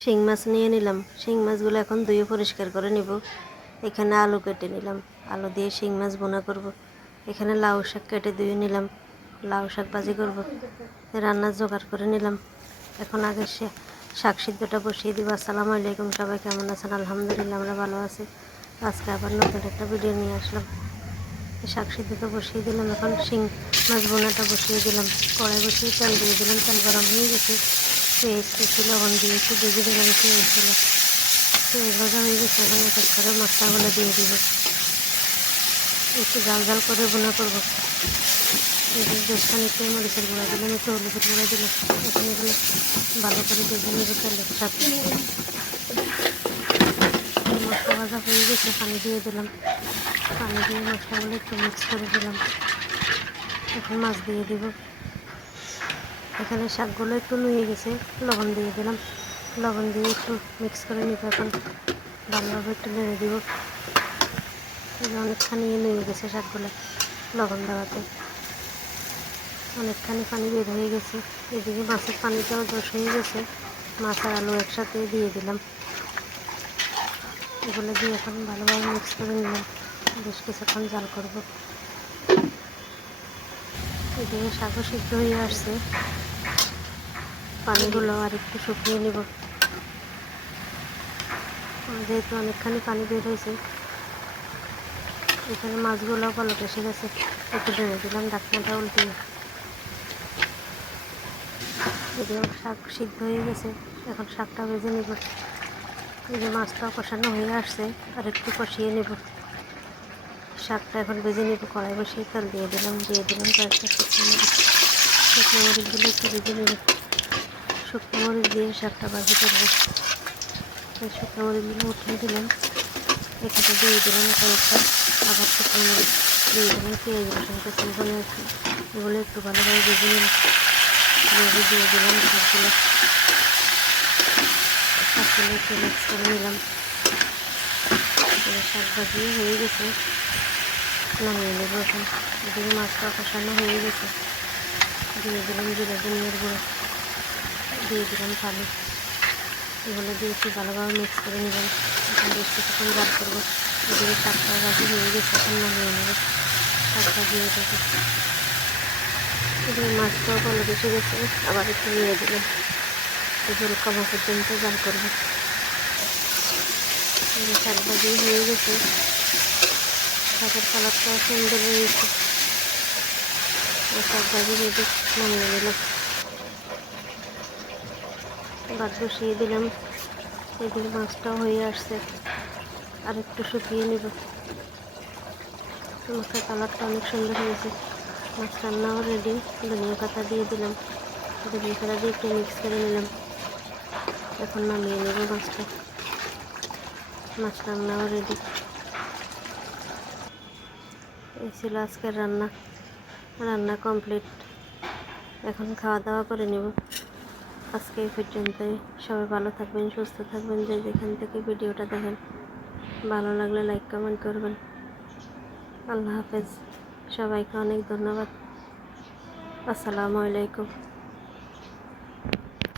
শিং মাছ নিয়ে নিলাম। শিং মাছগুলো এখন ধুয়ে পরিষ্কার করে নিব। এখানে আলু কেটে নিলাম, আলু দিয়ে শিং মাছ বোনা করব। এখানে লাউ শাক কেটে ধুয়ে নিলাম, লাউ শাক ভাজি করব। রান্নার জোগাড় করে নিলাম। এখন আগে শাক সিদ্ধটা বসিয়ে দিব। আসসালামু আলাইকুম, সবাই কেমন আছেন? আলহামদুলিল্লাহ আমরা ভালো আছি। আজকে আবার নতুন একটা ভিডিও নিয়ে আসলাম। শাক সিদ্ধটা বসিয়ে দিলাম। এখন শিং মাছ বোনাটা বসিয়ে দিলাম। কড়াই বসিয়ে তেল দিয়ে দিলাম। তেল গরম হয়ে গেছে। পেঁয়াজ কুচি, লবণ দিয়েছি, ভেজে দিলাম। পেঁয়াজ ভাজা হয়ে গেছে। এখন এক এক করে মশলাগুলো দিয়ে দিব। একটু জাল জাল করে বোনা করবো। বেশ খানিকটা মরিচের গুঁড়া দিলাম, একটু হলুদের গুঁড়া দিলাম। এখন এগুলো ভালো করে ভেজে নেব তেলের সাথে। মশলা ভাজা হয়ে গেছে, পানি দিয়ে দিলাম। পানি দিয়ে মশলাগুলো একটু মিক্স করে দিলাম। এখন মাছ দিয়ে দিব। এখানে শাকগুলো একটু নুয়ে গেছে, লবণ দিয়ে দিলাম। লবণ দিয়ে একটু মিক্স করে নিব। এখন ভালোভাবে একটু নেড়ে দিব। অনেকখানি নুয়ে গেছে শাকগুলো লবণ দেওয়াতে, অনেকখানি পানি বের হয়ে গেছে। এদিকে মাছের পানিটাও জোশ হয়ে গেছে। মাছ আর আলু একসাথে দিয়ে দিলাম। এগুলো দিয়ে এখন ভালোভাবে মিক্স করে নিলাম। বেশ কিছুক্ষণ জাল করব। এদিকে শাকও সিদ্ধ হয়ে আসছে। পানিগুলো আর একটু শুকিয়ে নিব। যেহেতু অনেকখানি পানি বের হয়েছে, এখানে মাছগুলো পলক এসে গেছে। একটু ঢেলে দিলাম ঢাকনাটা উল্টিয়ে। এদিকে শাক সিদ্ধ হয়ে গেছে। এখন শাকটা ভেজে নিব। এই যে মাছটাও কষানো হয়ে আসছে, আর একটু কষিয়ে নেব। শাকটা এখন ভেজে নেব। কড়াই বসিয়ে তেল দিয়ে দিলাম কয়েকটা শুকনো মরিচগুলো একটু ভেজে নেব। শুকনো মরিচ দিয়ে শাকটা ভাজি করব। শুকনো মরিচগুলো উঠিয়ে দিলাম। এখানে দিয়ে দিলাম কয়েকটা আবার শুকনো মরিচ দিয়ে দিলাম। পেঁয়াজ রসুন কুচি এগুলো একটু ভালোভাবে ভেজে নিলাম। দিয়ে দিলাম শাকগুলো একটু মিক্স করে নিলাম। শাক ভাজিয়ে হয়ে গেছে, নামিয়ে নেব। এখন এদিকে মাছটা কষানো হয়ে গেছে। দিয়ে দিলাম জিরা ধনিয়ার গুঁড়ো, দিয়ে দিলাম পানি। এগুলো দিয়ে একটু ভালোভাবে মিক্স করে নিলাম। এখন বেশ কিছুক্ষণ জাল করবো। এদিকে শাকটা ভাজি হয়ে গেছে, এখন নামিয়ে নেব। শাকটা দিয়ে দেবো। এদিকে মাছটাও ভালো বেশি গেছে, আবার একটু নিয়ে দিলাম। ঝোল কমা পর্যন্ত জাল করবো। শাক ভাজি হয়ে গেছে। শাকের কালারটাও সুন্দর হয়েছে। শাক ভাজি রেডি, নামিয়ে নিলাম। ভাত বসিয়ে দিলাম। এদিকে মাছটাও হয়ে আসছে, আর একটু শুকিয়ে নেব। মাছের কালারটা অনেক সুন্দর হয়েছে। মাছ রান্নাও রেডি। ধনিয়া পাতা দিয়ে দিলাম। ধনিয়া পাতা দিয়ে একটু মিক্স করে নিলাম। এখন নামিয়ে নেব মাছটা। মাছ রান্নাও রেডি। এই ছিল আজকের রান্না কমপ্লিট। এখন খাওয়া দাওয়া করে নেব। আজকে এই পর্যন্তই। সবাই ভালো থাকবেন, সুস্থ থাকবেন। যে যেখান থেকে ভিডিওটা দেখেন, ভালো লাগলে লাইক কমেন্ট করবেন। আল্লাহ হাফেজ। সবাইকে অনেক ধন্যবাদ। আসসালামু আলাইকুম।